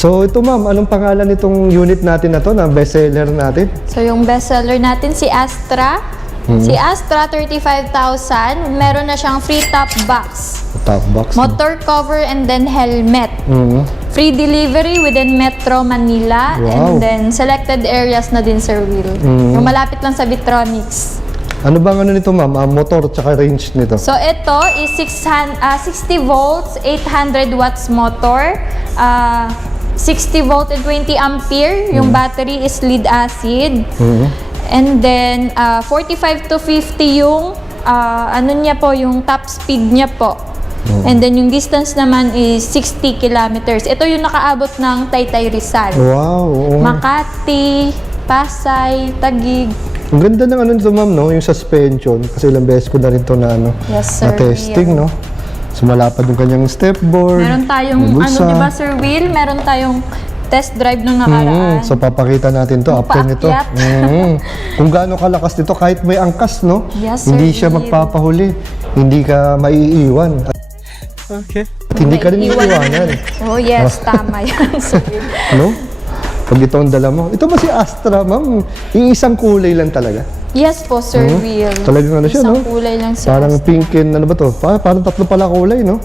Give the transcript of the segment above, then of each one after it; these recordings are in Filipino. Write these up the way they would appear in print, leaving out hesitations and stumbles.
So ito ma'am, anong pangalan nitong unit natin na to, na bestseller natin? So yung bestseller natin si Astra. Si Astra 35,000. Meron na siyang free top box, Top box. motor cover, and then helmet. Free delivery within Metro Manila. Wow. And then selected areas na din, Sir Will. Yung malapit lang sa Vitronics. Ano bang ano nito ma'am? Motor tsaka range nito? So ito is 60 volts, 800 watts motor, 60 volt and 20 ampere. Yung battery is lead acid. And then 45 to 50 yung ano niya po, yung top speed niya po. And then yung distance naman is 60 kilometers. Ito yung nakaabot ng Taytay Rizal. Wow. Oo. Makati, Pasay, Taguig. Ang ganda ng ano nito ma'am, no? Yung suspension. Kasi ilang beses ko na rin ito na, ano, Yes, sir. na testing, no? Sumalapad yung kanyang step board. Meron tayong, ano, di ba, Sir Will? Meron tayong test drive nung nakaraan. So papakita natin to after nito. Paakyat. Kung gaano kalakas nito kahit may angkas, no? Yes, Hindi sir, siya Will. magpapahuli. Hindi ka maiiwan. Okay. Hindi ka rin iiwanan. Oh, yes, tama yan, Sir Will. No? Pag ito ang dala mo. Ito ba si Astra, ma'am? Iisang kulay lang talaga. Yes po, Sir Will. Talagang ano siya, Isang no? kulay lang siya. Parang pink and ano ba to? Parang tatlo pala kulay, no?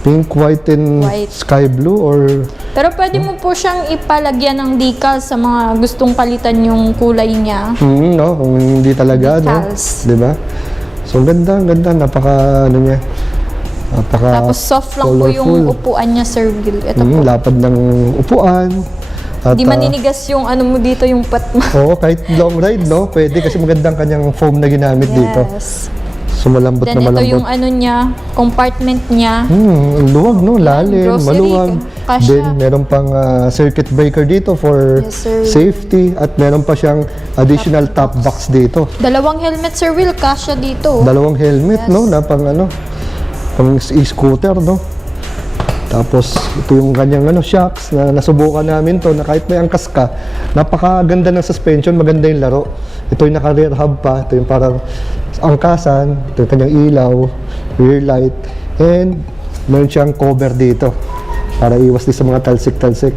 Pink, white, and White. sky blue or... Pero pwede mo po siyang ipalagyan ng decal sa mga gustong palitan yung kulay niya. no? Kung hindi talaga, no? Decals. Di ba? So, ang ganda. Napaka, ano niya? Napaka Tapos soft lang po yung upuan niya, Sir Will. Ito po. Lapad ng upuan. At, Di maninigas yung ano mo dito, yung pat mo. Oo, kahit long ride, no? Pwede kasi magandang kanyang foam na ginamit dito. Yes. So, malambot Then na ito malambot. yung ano niya, compartment niya. Ang luwag, no? Lalim, grocery, maluwag. kasya. Then, meron pang circuit breaker dito for Yes, sir. safety. At meron pa siyang additional top box dito. Dalawang helmet, Sir Will, kasya dito. Dalawang helmet, Yes. no? Na pang ano, pang e-scooter, no? Tapos, ito yung kanyang ano, shocks na nasubukan namin to na kahit may angkas ka, napakaganda ng suspension, maganda yung laro. Ito yung naka-rear hub pa, ito yung parang angkasan, ito yung kanyang ilaw, rear light, and meron siyang cover dito para iwas din sa mga talsik-talsik.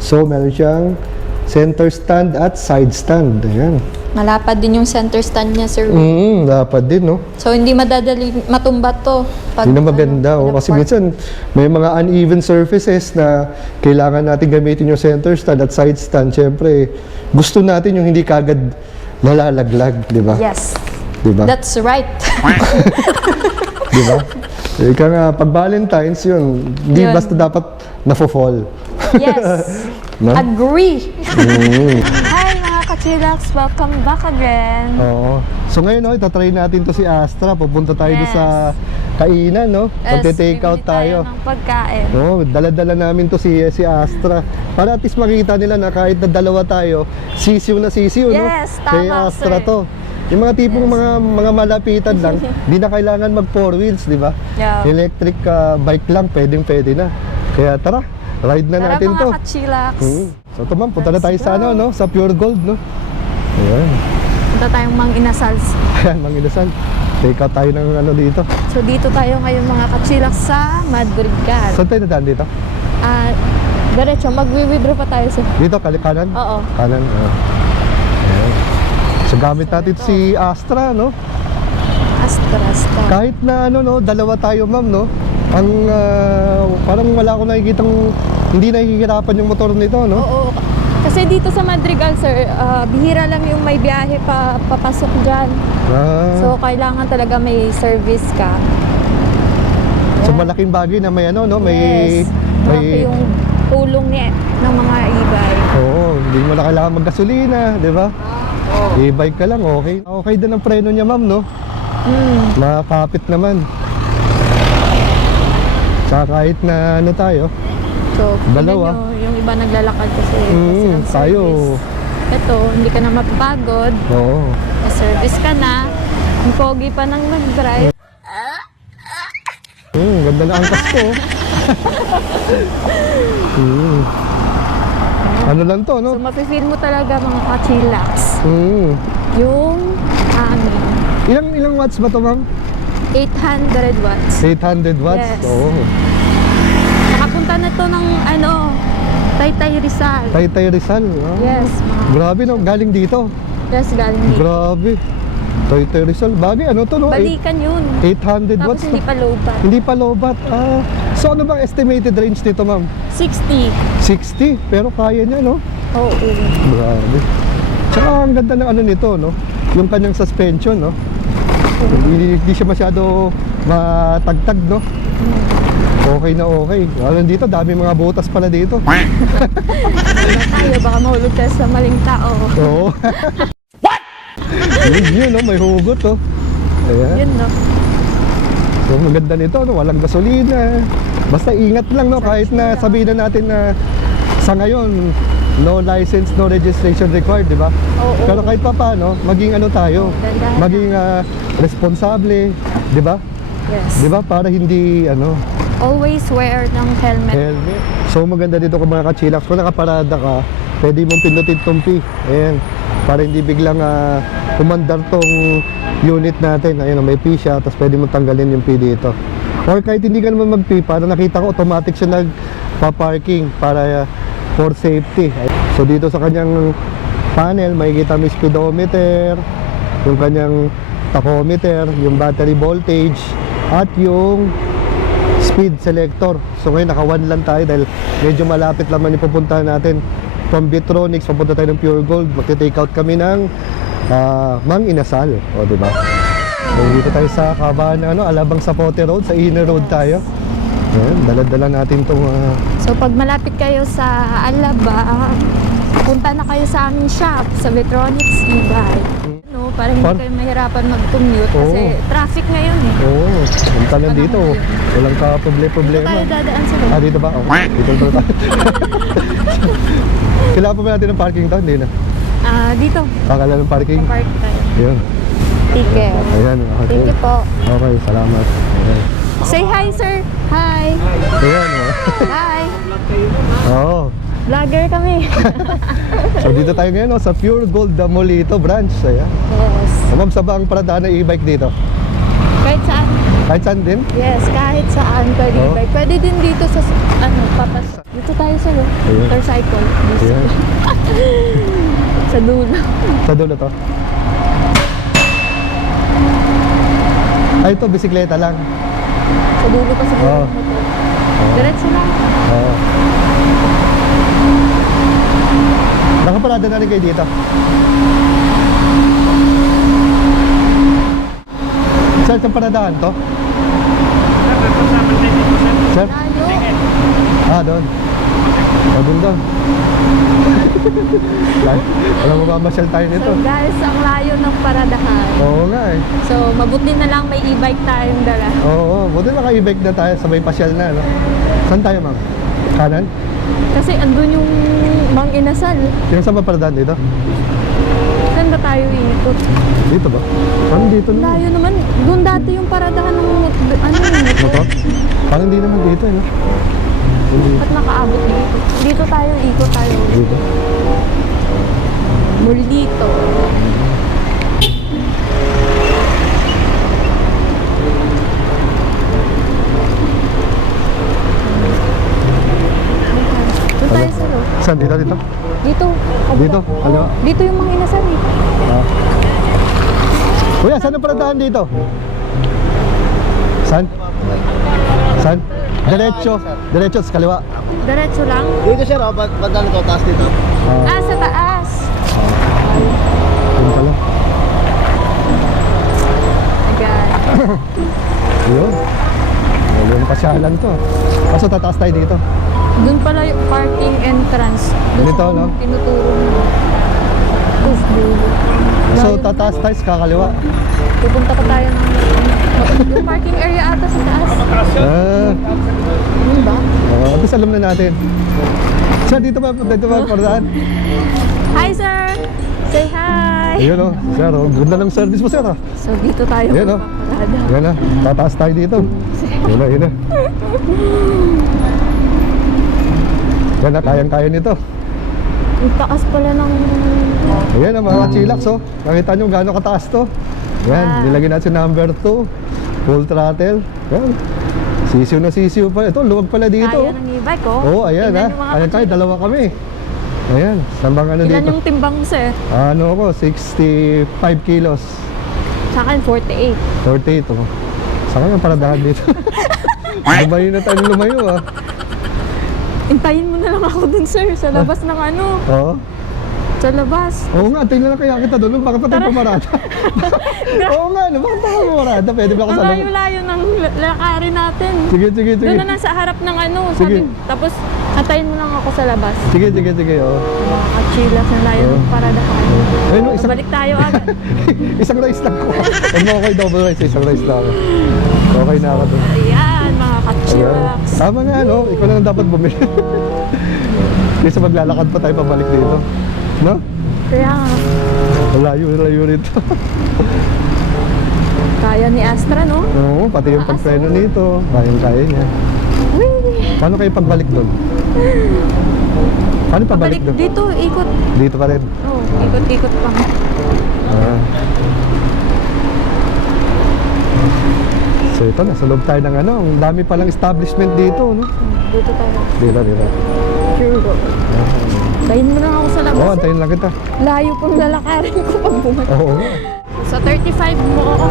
So, meron siyang center stand at side stand. Ayan. Malapad din yung center stand niya, Sir Will. Dapat din, no? So, hindi madadali matumba to. Pag, Yun ang maganda, kasi minsan may mga uneven surfaces na kailangan natin gamitin yung center stand at side stand. Siyempre, gusto natin yung hindi kagad nalalaglag, di ba? Yes. Di ba? That's right. Di ba? Ika nga, pag Valentine's yun, hindi Yun. basta dapat nafo-fall. Yes. No? Agree. Hi mga ka-chillax, welcome back again. Oo. So ngayon, itatry natin to si Astra. Pupunta tayo doon Yes. sa kainan, no? Magte-take out bibili tayo. ng pagkain. No, dala-dala namin to si Astra. Para at least makita nila na kahit na dalawa tayo, sisiw na sisiw, no? Yes, tama, Kay Astra sir. to. Yung mga tipong mga malapitan lang, di na kailangan mag four wheels, di ba? Yeah. Electric bike lang, pwede na. Kaya tara, ride na Tara natin mga to. ka-chillax. So ito ma'am, punta na tayo sa ano, no? Sa Pure Gold, no? Ayan. Punta tayong Mang Inasal. Ayan, Mangilasan. Take out tayo ng ano dito. So dito tayo ngayon mga ka-chillax sa Madrigal. Saan tayo nadaan dito? Diretso, mag-withdraw pa tayo sa... Dito, kanan? Oo. Kanan, Ayan. So gamit natin si Astra, no? Astra. Kahit na ano, no, dalawa tayo ma'am, no? Ang parang wala akong nakikitang hindi nahihirapan yung motor nito, no? Oo. Kasi dito sa Madrigal, sir, bihira lang yung may biyahe papasok dyan. So, kailangan talaga may service ka. So malaking bagay na may ano, no? Yes. Malaki yung tulong ng mga e-bike. Oo, hindi mo na kailangan maggasolina, di ba? E-bike ka lang, okay. Okay din ang preno niya, ma'am, no? Makakapit naman. Tsaka kahit na ano tayo, So, dalawa. tingnan nyo, yung iba naglalakad kasi ng tayo. service. Ito, hindi ka na mapapagod. Oo. May service ka na. Ang pogi pa nang nag-drive. Ganda na angkas ko. Ano lang to, no? So, mafe-feel mo talaga mga ka-chillax. Yung hangin. Ilang watts ba to, ma'am? 800 watts. 800 watts? Yes. Oo. Nakapunta na to ng Taytay Rizal. Taytay Rizal. Ah. Yes, ma'am. Grabe no, galing dito. Yes, galing dito. Grabe. Taytay Rizal. Bagay, ano to no? Balikan yun. 800 Tapos watts. hindi pa low bat. Hindi pa lobat. Ah. So ano bang estimated range nito, ma'am? 60. 60. Pero kaya niya, no? Oo. Grabe. Tsaka ang ganda ng ano nito, no? Yung kanyang suspension, no? Hindi siya masyado matagtag, no? Okay na okay. Alam dito, dami mga butas pala dito. Tayo, baka mahulog tayo sa maling tao. Oo. What? Yun, no? May hugot, no? Ayan. Yun, no? So, maganda nito, no? Walang gasolina. Basta ingat lang, no? Kahit na sabihin na natin na sa ngayon, no license, no registration required, di ba? Oo. Pero kahit pa paano, maging ano tayo, Dandahan. maging responsable, di ba? Yes. Di ba? Para hindi, ano, Always wear ng helmet. helmet. So maganda dito kung mga kachilax, kung nakaparada ka, pwede mong pindutin tong P. Ayan. Para hindi biglang umandar tong unit natin. Ayun, may P siya, tapos pwede mong tanggalin yung P dito. Or kahit hindi ka naman mag-P, para nakita ko automatic siya nagpa-parking para for safety. So dito sa kanyang panel, makikita may speedometer, yung kanyang tachometer, yung battery voltage, at yung speed selector. So ngayon naka 1 lang tayo dahil medyo malapit lamang ipupuntahan natin from Bitronics, papunta tayo ng Pure Gold. Magte-take out kami ng Mang Inasal, o di ba? So dito tayo sa Cabana, Alabang Zapote Road, sa inner road tayo. Ayan, dala-dala natin itong So pag malapit kayo sa Alaba, punta na kayo sa aming shop sa Bitronics e-bike. No, para hindi kayo mahirapan mag-commute kasi traffic ngayon eh. Oo, punta lang dito. Walang Dito problema. tayo dadaan sa Ah, dito ba? Okay, dito tayo. Kailangan pa ba natin ng parking to? Hindi na. Dito. Pakala ng parking. Park tayo. Ayan. Ticket. Ayan. Okay. Thank you po. Okay, salamat. Ayan. Say hi, sir. Hi. Ayan, Hi. Oo. Vlogger kami. So dito tayo ngayon sa Pure Gold Damolito branch. Ayan. Yes. Ma'am, sa bang paradaan ng e-bike dito? Kahit saan. Kahit saan din? Yes, kahit saan pwede Oh. e-bike. Pwede din dito sa, papas. Dito tayo sa Ayan. motorcycle. Ayan. Sa dulo. Sa dulo to. Ay, ito, bisikleta lang. Sa dulo pa sa dulo. Oh. Diretso lang. Oo. Nakaparada na rin kayo dito. Sir, saan paradaan to? Sir? Tayo. Doon. Doon doon. Alam mo ba, masyal tayo nito. So guys, ang layo ng paradahan. Oo nga eh. So mabuti na lang may e-bike tayong dala. Oo, buti naka-e-bike na tayo, sabay pasyal na, no? Saan tayo, ma'am? Kanan? Kasi andun yung Mang Inasal. Yung saan ba paradaan dito? Saan ba tayo iikot? Dito ba? Parang dito na. Layo naman. Doon dati yung paradahan ng Motor? Parang hindi naman dito, eh, no? Hindi. Ba't nakaabot dito? Dito tayo, ikot tayo. Dito. Mulito. Doon tayo sa loob. Saan? Dito, dito? Dito. Dito? Oo, Ano? dito yung Mang Inasal eh. Ah. Kuya, saan ang paradaan dito? Saan? Saan? Diretso. Diretso sa kaliwa. Diretso lang. Dito sir, ba't ko taas dito? Sa taas. Yun pala. Ayan. Yun. Yung pasyalan to. Kaso tataas tayo dito. Doon pala yung parking entrance. Doon Dito, yung no? tinuturo mo. Oof, dulo. So Layo tataas tayo sa kakaliwa. Pupunta pa tayo ng yung parking area ata sa taas. Yun ba? At least alam na natin. Sir, dito ba paradaan? Hi, sir! Say hi! Ayun o. Sir, ganda ng service mo, sir. So, dito tayo Ayan, oh. paparada. Yan na. Tataas tayo dito. Yun na, yun na. Yan na, kayang-kaya nito. Ang taas pala ng... Ayan ang mga chillax, oh. Nakita nyo gano'ng kataas to. Yan, nilagyan natin number 2. Full throttle. Yan. Sisiw na sisiw pa. Ito, luwag pala dito. Kaya ng e-bike, oh. Oo, ayan ha. Tingnan yung mga Ayan tayo, dalawa kami. Ayan, sambang ano Ilan dito. yung timbang mo, sir? Ano ako, 65 kilos. Sa akin, 48. 48 oh. Saan yung paradahan dito? Lumayo na tayo lumayo ah. Intayin mo na lang ako dun, sir, sa labas ng ano. Oo. Sa labas. Oo nga, tingnan na kaya kita doon. Bakit pa tayo pumarada? Oo nga, no, bakit tayo pumarada? Pwede ba ako Ang sa labas? layo-layo ng lakarin natin. Sige, sige, sige. Doon na lang sa harap ng ano. Sige. Tapos, antayin mo lang ako sa labas. Sige, sige, sige. Oo. Makachilas na layo ng parada pa kayo. Ayun, no, isang, Balik tayo agad. isang rice lang ko. Huwag mo okay, double rice. Isang rice lang ako. Okay na ako doon. Ayan, mga Ayan. kachillax. Tama nga, no? Ikaw na lang dapat bumili. Kasi maglalakad pa tayo pabalik dito. No? Kaya nga, Layo rito. kaya ni Astra, no? Oo, pati yung pagpreno nito. Kaya niya. Whee! Paano kayo pagbalik doon? Paano pabalik Balik doon? dito, ikot. Dito pa rin. Oh, ikot-ikot pa. Ah. So ito, nasa loob tayo ng ano. Ang dami palang establishment dito, no? Dito tayo. Dito. Sure go. Tayin mo lang ako sa labas. Oo, antayin lang kita. Layo pang lalakarin ko pag bumalik. Oo nga. Sa 35 mo ako.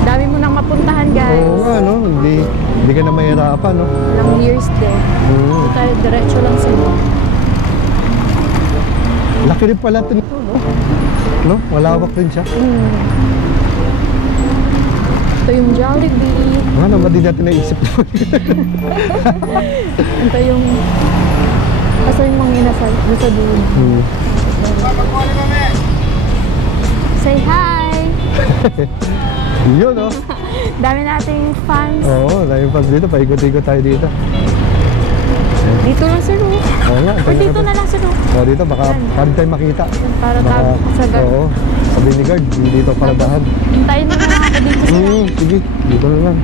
Dami mo nang mapuntahan, guys. Oo nga, no? Hindi ka na mahirapan, no? Ilang years din. Oo. Dito tayo, diretso lang sa iyo. Laki rin pala ito. No? Malawak rin siya. Ito yung Jollibee. Ano ba di natin naisip doon? Ito yung... Asa yung mga inasal? Doon sa dulo. Say hi! Yun, no? Dami nating fans. Oo, dahil pag dito, paikot-ikot tayo dito. Dito lang sa roof. Oo nga, Or antayin dito lang na lang sa roof. Oo, dito, baka paano tayo makita. Para tayo sa guard. Oo, sa Binigard, dito paradahan. Hintayin mo na lang ako dito sa Sige, dito na lang.